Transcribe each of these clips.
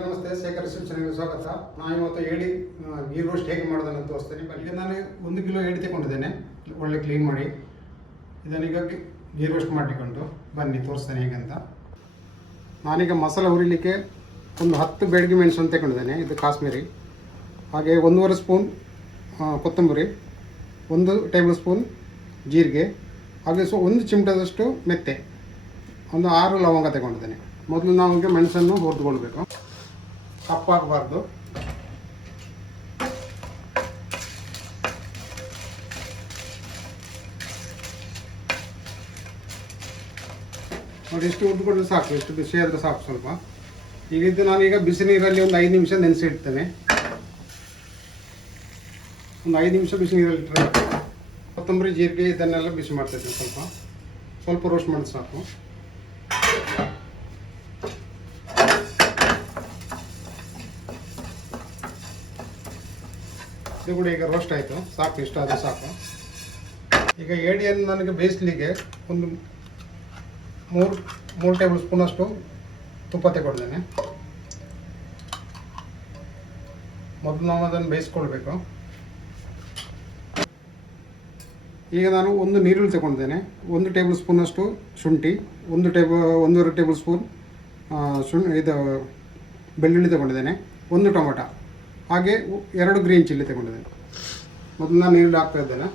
ನಮಸ್ತೆ, ಶೇಖರ್ ಚಾನೆಲ್ಗೆ ಸ್ವಾಗತ. ನಾನು ಇವತ್ತು ಏಡಿ ಗೀ ರೋಸ್ಟ್ ಹೇಗೆ ಮಾಡೋದನ್ನು ತೋರಿಸ್ತೇನೆ. ಈಗ ನಾನು 1 ಕಿಲೋ ಏಡಿ ತಗೊಂಡಿದ್ದೇನೆ, ಒಳ್ಳೆ ಕ್ಲೀನ್ ಮಾಡಿ. ಇದನ್ನೀಗ ಗೀ ರೋಸ್ಟ್ ಮಾಡಿಕೊಂಡು ಬನ್ನಿ ತೋರಿಸ್ತೇನೆ ಹೇಗೆ ಅಂತ. ನಾನೀಗ ಮಸಾಲೆ ಹುರಿಲಿಕ್ಕೆ ಒಂದು 10 ಬೆಳಗ್ಗೆ ಮೆಣಸನ್ನು ತಗೊಂಡಿದ್ದೇನೆ, ಇದು ಕಾಶ್ಮೀರಿ. ಹಾಗೆ 1.5 ಸ್ಪೂನ್ ಕೊತ್ತಂಬರಿ, 1 ಟೇಬಲ್ ಸ್ಪೂನ್ ಜೀರಿಗೆ, ಹಾಗೆ 1 ಚಿಮಟದಷ್ಟು ಮೆತ್ತೆ, ಒಂದು 6 ಲವಂಗ ತಗೊಂಡಿದ್ದೇನೆ. ಮೊದಲು ನಾವು ಮೆಣಸನ್ನು ಹುರಿದುಕೊಳ್ಬೇಕು, ಕಪ್ಪಾಗಬಾರ್ದು. ನೋಡಿ, ಇಷ್ಟು ಹುರಿದುಕೊಂಡ್ರೆ ಸಾಕು, ಇಷ್ಟು ಬಿಸಿ ಆದರೆ ಸಾಕು ಸ್ವಲ್ಪ. ಈಗ ಇದು ನಾನೀಗ ಬಿಸಿ ನೀರಲ್ಲಿ ಒಂದು 5 ನಿಮಿಷ ನೆನೆಸಿ ಇಡ್ತೇನೆ. ಒಂದು 5 ನಿಮಿಷ ಬಿಸಿ ನೀರಲ್ಲಿ ಇಟ್ಟರೆ ಕೊತ್ತಂಬರಿ ಜೀರಿಗೆ ಇದನ್ನೆಲ್ಲ ಬಿಸಿ ಮಾಡ್ತಾಯಿದ್ದೇನೆ. ಸ್ವಲ್ಪ ರೋಸ್ಟ್ ಮಾಡಿದ್ರೆ ಸಾಕು. ಇದು ಕೂಡ ಈಗ ರೋಸ್ಟ್ ಆಯಿತು, ಸಾಕು, ಇಷ್ಟ ಆದರೆ ಸಾಕು. ಈಗ ಏಡಿಯನ್ನು ನನಗೆ ಬೇಯಿಸಲಿಕ್ಕೆ ಒಂದು 3 ಟೇಬಲ್ ಸ್ಪೂನಷ್ಟು ತುಪ್ಪ ತಗೊಂಡಿದ್ದೇನೆ. ಮೊದಲು ನಾವು ಅದನ್ನು ಬೇಯಿಸ್ಕೊಳ್ಬೇಕು. ಈಗ ನಾನು 1 ನೀರುಳ್ಳಿ ತಗೊಂಡಿದ್ದೇನೆ, 1 ಟೇಬಲ್ ಸ್ಪೂನಷ್ಟು ಶುಂಠಿ, 1.5 ಟೇಬಲ್ ಸ್ಪೂನ್ ಇದು ಬೆಳ್ಳುಳ್ಳಿ ತಗೊಂಡಿದ್ದೇನೆ, 1 ಟೊಮೊಟೊ, ಹಾಗೆ 2 ಗ್ರೀನ್ ಚಿಲ್ಲಿ ತಗೊಂಡಿದ್ದೇನೆ. ಮೊದಲು ನಾನು ನೀರುಳ್ಳಿ ಹಾಕ್ತಾ ಇದ್ದೇನೆ.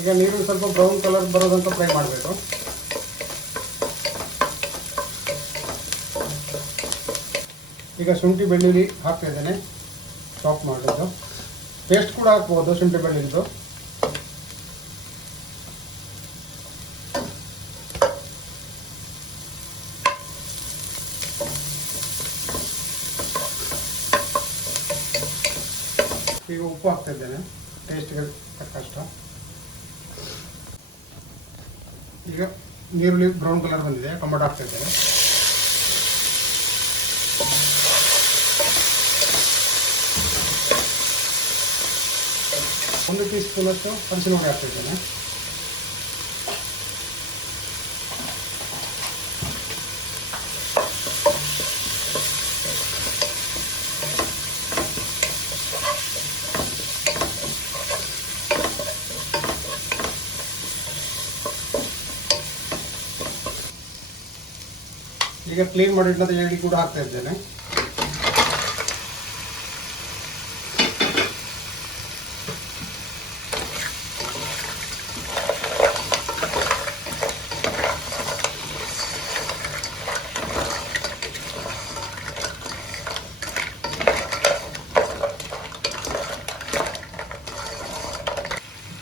ಈಗ ನೀರುಳ್ಳಿ ಸ್ವಲ್ಪ ಬ್ರೌನ್ ಕಲರ್ ಬರೋದಂತ ಫ್ರೈ ಮಾಡಬೇಕು. ಈಗ ಶುಂಠಿ ಬೆಳ್ಳುಳ್ಳಿ ಹಾಕ್ತಾ ಇದ್ದೇನೆ, ಚಾಪ್ ಮಾಡೋದು. ಪೇಸ್ಟ್ ಕೂಡ ಹಾಕ್ಬೋದು ಶುಂಠಿ ಬೆಳ್ಳುಳ್ಳಿದು. ಈಗ ಉಪ್ಪು ಹಾಕ್ತಾ ಇದ್ದೇನೆ, ಟೇಸ್ಟ್ಗೆ ತಕ್ಕಷ್ಟು. ಈಗ ನೀರುಳ್ಳಿ ಬ್ರೌನ್ ಕಲರ್ ಬಂದಿದೆ, ಟೊಮೆಟೊ ಹಾಕ್ತಾ ಇದ್ದೇನೆ. ಒಂದು ಟೀ ಸ್ಪೂನಷ್ಟು ಅರಿಶಿನ ಹುಡಿ ಹಾಕ್ತಾ ಇದ್ದೇನೆ. ಈಗ ಕ್ಲೀನ್ ಮಾಡಿಟ್ಟದ ಏಡಿ ಕೂಡ ಹಾಕ್ತಾ ಇದ್ದೇನೆ.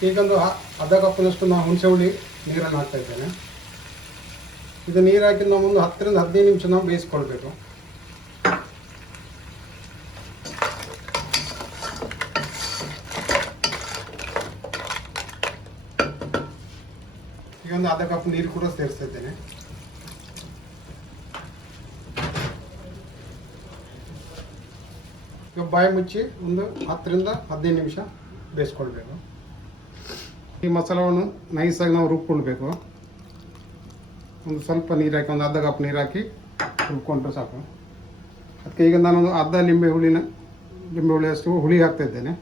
ಈಗೊಂದು ಅರ್ಧ ಕಪ್ಪಿನಷ್ಟು ನಾನು ಹುಣಸೆ ಹುಳಿ ನೀರನ್ನು ಹಾಕ್ತಾ ಇದ್ದೇನೆ. ಇದು ನೀರು ಹಾಕಿ ನಾವು ಒಂದು 10 ರಿಂದ 15 ನಿಮಿಷ ನಾವು ಬೇಯಿಸ್ಕೊಳ್ಬೇಕು. ಈಗ ಒಂದು ಅರ್ಧ ಕಪ್ ನೀರು ಕೂಡ ಸೇರಿಸ್ತಾ ಇದ್ದೇನೆ. ಈಗ ಬಾಯಿ ಮುಚ್ಚಿ ಒಂದು 10 ರಿಂದ 15 ನಿಮಿಷ ಬೇಯಿಸ್ಕೊಳ್ಬೇಕು. ಈ ಮಸಾಲವನ್ನು ನೈಸಾಗಿ ನಾವು ರುಬ್ಕೊಳ್ಬೇಕು. ಒಂದು ಸ್ವಲ್ಪ ನೀರು ಹಾಕಿ, ಒಂದು ಅರ್ಧ ಕಪ್ ನೀರು ಹಾಕಿ ರುಬ್ಕೊಂಡ್ರೆ ಸಾಕು. ಅದಕ್ಕೆ ಈಗ ನಾನೊಂದು ಅರ್ಧ ಲಿಂಬೆ ಹುಳಿಯಷ್ಟು ಹುಳಿ ಹಾಕ್ತಾ ಇದ್ದೇನೆ.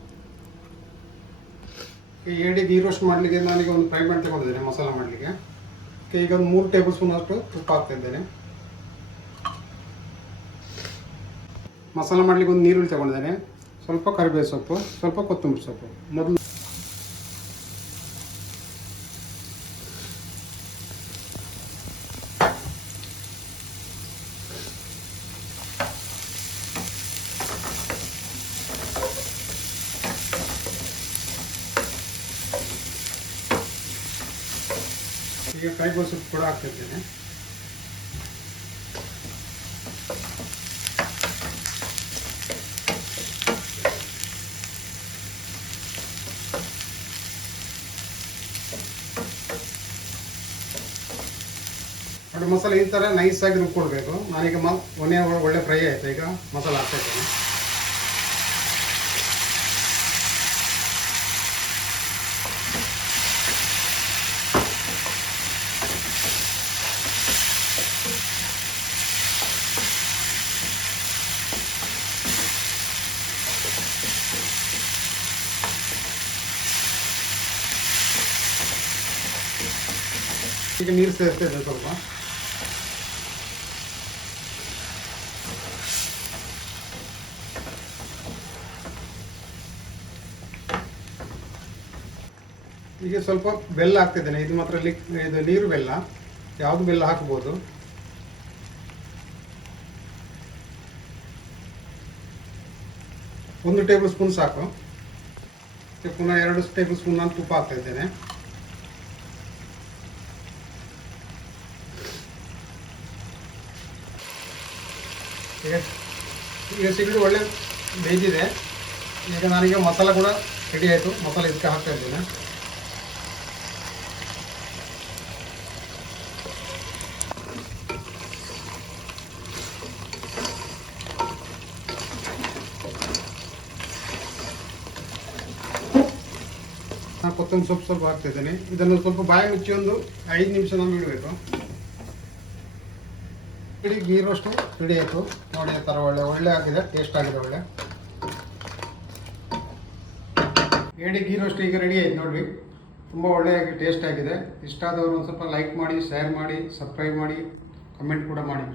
ಈ ಏಡಿ ಗೀ ರೋಸ್ಟ್ ಮಾಡಲಿಕ್ಕೆ ನಾನೀಗ ಒಂದು ಫ್ರೈ ಮಾಡಿ ತಗೊಂಡಿದ್ದೇನೆ ಮಸಾಲ ಮಾಡಲಿಕ್ಕೆ. ಈಗ ಒಂದು 3 ಟೇಬಲ್ ಸ್ಪೂನ್ ಅಷ್ಟು ತುಪ್ಪ ಹಾಕ್ತಾ ಇದ್ದೇನೆ. ಮಸಾಲ ಮಾಡಲಿಕ್ಕೆ ಒಂದು ನೀರುಳ್ಳಿ ತಗೊಂಡಿದ್ದೇನೆ, ಸ್ವಲ್ಪ ಕರಿಬೇವು ಸೊಪ್ಪು, ಸ್ವಲ್ಪ ಕೊತ್ತಂಬರಿ ಸೊಪ್ಪು. ಮೊದಲು ಈಗ ಕರಿಬೇವು ಸೊಪ್ಪು ಕೂಡ ಹಾಕ್ತಾ ಇದ್ದೇನೆ. ನೋಡಿ, ಮಸಾಲೆ ಈ ಥರ ನೈಸಾಗಿ ರುಬ್ಕೊಳ್ಬೇಕು. ನಾನೀಗ ಒಳ್ಳೆ ಫ್ರೈ ಆಯಿತು. ಈಗ ಮಸಾಲೆ ಹಾಕ್ತಾ ಇದ್ದೇನೆ. ಈಗ ನೀರು ಸೇರಿಸ್ತಾ ಇದೆ ಸ್ವಲ್ಪ. ಈಗ ಸ್ವಲ್ಪ ಬೆಲ್ಲ ಹಾಕ್ತಿದ್ದೇನೆ. ಇದು ಮಾತ್ರ ಇದು ನೀರು ಬೆಲ್ಲ, ಯಾವುದು ಬೆಲ್ಲ ಹಾಕ್ಬೋದು. ಒಂದು ಟೇಬಲ್ ಸ್ಪೂನ್ ಸಾಕು. ಪುನಃ 2 ಟೇಬಲ್ ಸ್ಪೂನ್ ನಾನು ತುಪ್ಪ ಹಾಕ್ತಾ ಇದ್ದೇನೆ. ಈಗ ಸಿಗಡಿ ಒಳ್ಳೆ ಬೇಯ್ದಿದೆ. ಈಗ ನಾನೀಗ ಮಸಾಲ ಕೂಡ ರೆಡಿ ಆಯಿತು. ಮಸಾಲ ಇದಕ್ಕೆ ಹಾಕ್ತಾ ಇದ್ದೇನೆ. ನಾನು ಕೊತ್ತಂಬರಿ ಸೊಪ್ಪು ಸ್ವಲ್ಪ ಹಾಕ್ತಾ ಇದ್ದೇನೆ. ಇದನ್ನು ಸ್ವಲ್ಪ ಬಾಯಿ ಮುಚ್ಚಿ ಒಂದು 5 ನಿಮಿಷ ನಾವು ಇಡಬೇಕು. ಇಡೀ ಗೀ ರೋಸ್ಟ್ ರೆಡಿ ಆಯಿತು ನೋಡಿ. ಆ ಥರ ಒಳ್ಳೆ ಆಗಿದೆ, ಟೇಸ್ಟ್ ಆಗಿದೆ ಒಳ್ಳೆ. ಏಡಿ ಗೀ ರೋಸ್ಟ್ ಈಗ ರೆಡಿ ಆಯ್ತು ನೋಡಿ. ತುಂಬ ಒಳ್ಳೆಯಾಗಿ ಟೇಸ್ಟ್ ಆಗಿದೆ. ಇಷ್ಟ ಆದವರು ಒಂದು ಸ್ವಲ್ಪ ಲೈಕ್ ಮಾಡಿ, ಶೇರ್ ಮಾಡಿ, ಸಬ್ಸ್ಕ್ರೈಬ್ ಮಾಡಿ, ಕಮೆಂಟ್ ಕೂಡ ಮಾಡಿ.